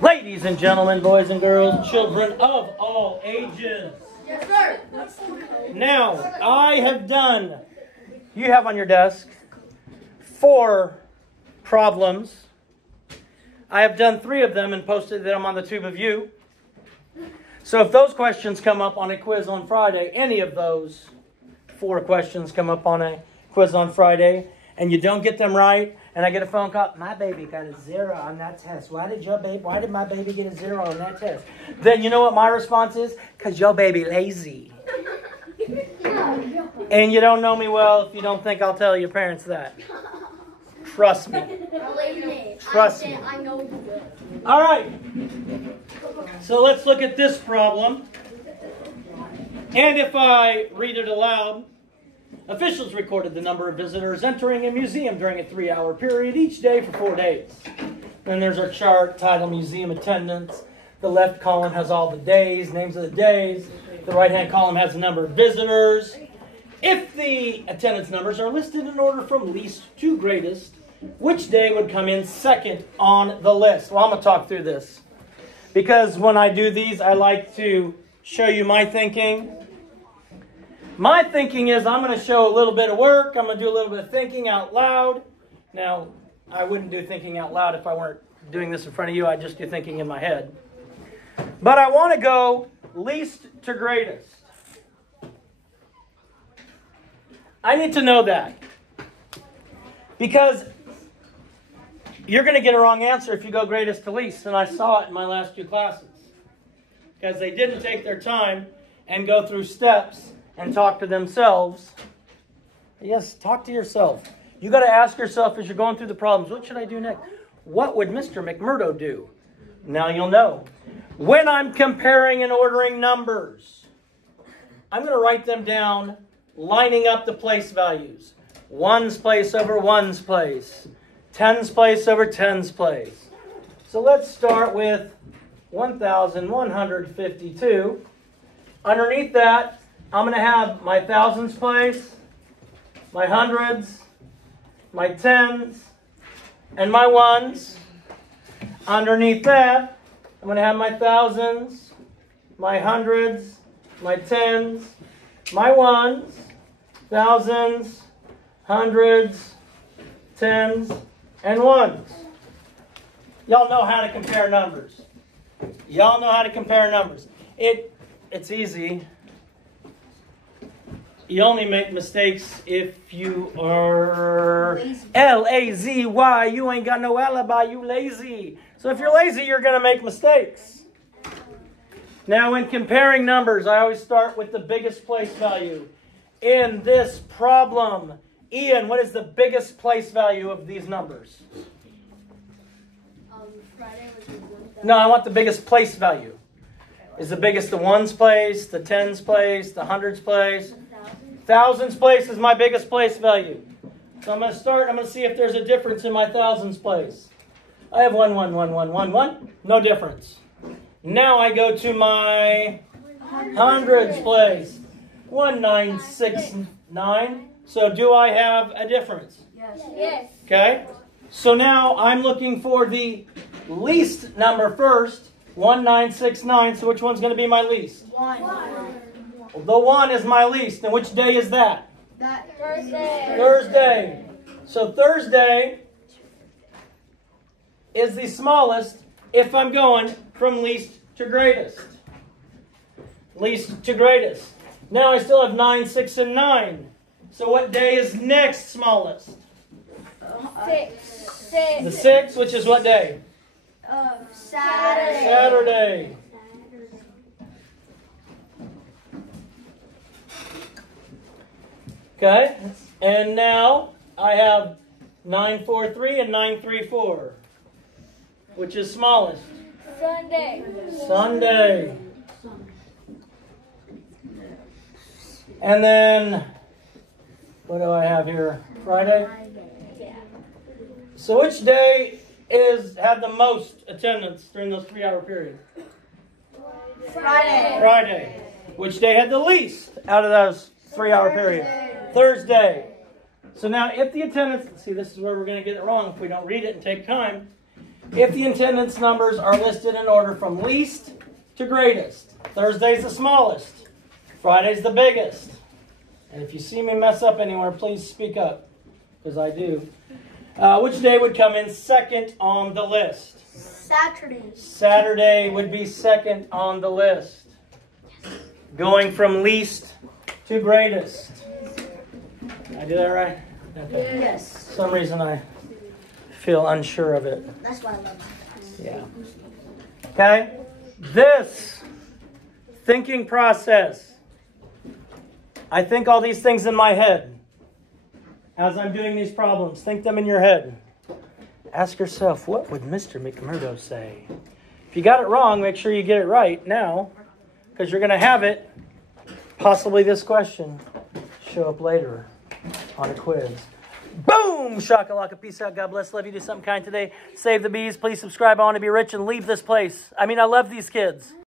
Ladies and gentlemen, boys and girls, children of all ages. Yes, sir. Now, I have done, you have on your desk, 4 problems. I have done 3 of them and posted them on the Tube of You. So if those questions come up on a quiz on Friday, any of those 4 questions come up on a quiz on Friday, and you don't get them right, and I get a phone call, my baby got a 0 on that test. Why did my baby get a 0 on that test? Then you know what my response is? Because your baby lazy. And you don't know me well if you don't think I'll tell your parents that. Trust me. Trust me. I know you will. All right. So let's look at this problem. And if I read it aloud, officials recorded the number of visitors entering a museum during a 3-hour period each day for 4 days. Then there's our chart, title, museum attendance. The left column has all the days, names of the days. The right-hand column has the number of visitors. If the attendance numbers are listed in order from least to greatest, which day would come in second on the list? Well, I'm going to talk through this. Because when I do these, I like to show you my thinking. My thinking is I'm going to show a little bit of work. I'm going to do a little bit of thinking out loud. Now, I wouldn't do thinking out loud if I weren't doing this in front of you. I'd just do thinking in my head. But I want to go least to greatest. I need to know that. Because you're going to get a wrong answer if you go greatest to least. And I saw it in my last 2 classes. Because they didn't take their time and go through steps and talk to themselves. Yes, talk to yourself. You got to ask yourself as you're going through the problems, what should I do next? What would Mr. McMurdo do? Now you'll know. When I'm comparing and ordering numbers, I'm going to write them down, lining up the place values. 1's place over 1's place. 10's place over 10's place. So let's start with 1,152. Underneath that, I'm going to have my thousands place, my hundreds, my tens, and my ones. Underneath that, I'm going to have my thousands, my hundreds, my tens, my ones, thousands, hundreds, tens, and ones. Y'all know how to compare numbers. Y'all know how to compare numbers. It's easy. You only make mistakes if you are L-A-Z-Y. You ain't got no alibi. You lazy. So if you're lazy, you're going to make mistakes. Now, when comparing numbers, I always start with the biggest place value. In this problem, Ian, what is the biggest place value of these numbers? Friday was the 1,000. No, I want the biggest place value. Is the biggest the 1's place, the 10's place, the 100's place? 1,000's place is my biggest place value. So I'm going to start. I'm going to see if there's a difference in my 1,000's place. I have 1, 1, 1, 1, 1, 1. No difference. Now I go to my 100's place. 1969. So do I have a difference? Yes. Okay. So now I'm looking for the least number first. 1969. So which one's going to be my least? 1. The 1 is my least. And which day is that? Thursday. Thursday. So Thursday is the smallest if I'm going from least to greatest. Least to greatest. Now I still have 9, 6, and 9. So what day is next smallest? 6. The 6th, which is what day? Saturday. Saturday. Okay, and now I have 943 and 934, which is smallest? Sunday. Sunday. And then, what do I have here? Friday? Yeah. So which day had the most attendance during those 3-hour period? Friday. Friday. Which day had the least out of those 3-hour period? Thursday. So now if the attendance, see, this is where we're going to get it wrong if we don't read it and take time. if the attendance numbers are listed in order from least to greatest. Thursday's the smallest. Friday's the biggest. And if you see me mess up anywhere, please speak up, because I do. Which day would come in second on the list? Saturday. Saturday would be second on the list. Going from least to greatest. Did I do that right? Okay. Yes. For some reason I feel unsure of it. That's why I love my class. Yeah. Okay? This thinking process. I think all these things in my head as I'm doing these problems. Think them in your head. Ask yourself, what would Mr. McMurdo say? If you got it wrong, make sure you get it right now, because you're going to have it, possibly this question, show up later on a quiz. Boom! Shakalaka. Peace out. God bless. Love you. Do something kind today. Save the bees. Please subscribe. I want to be rich and leave this place. I love these kids.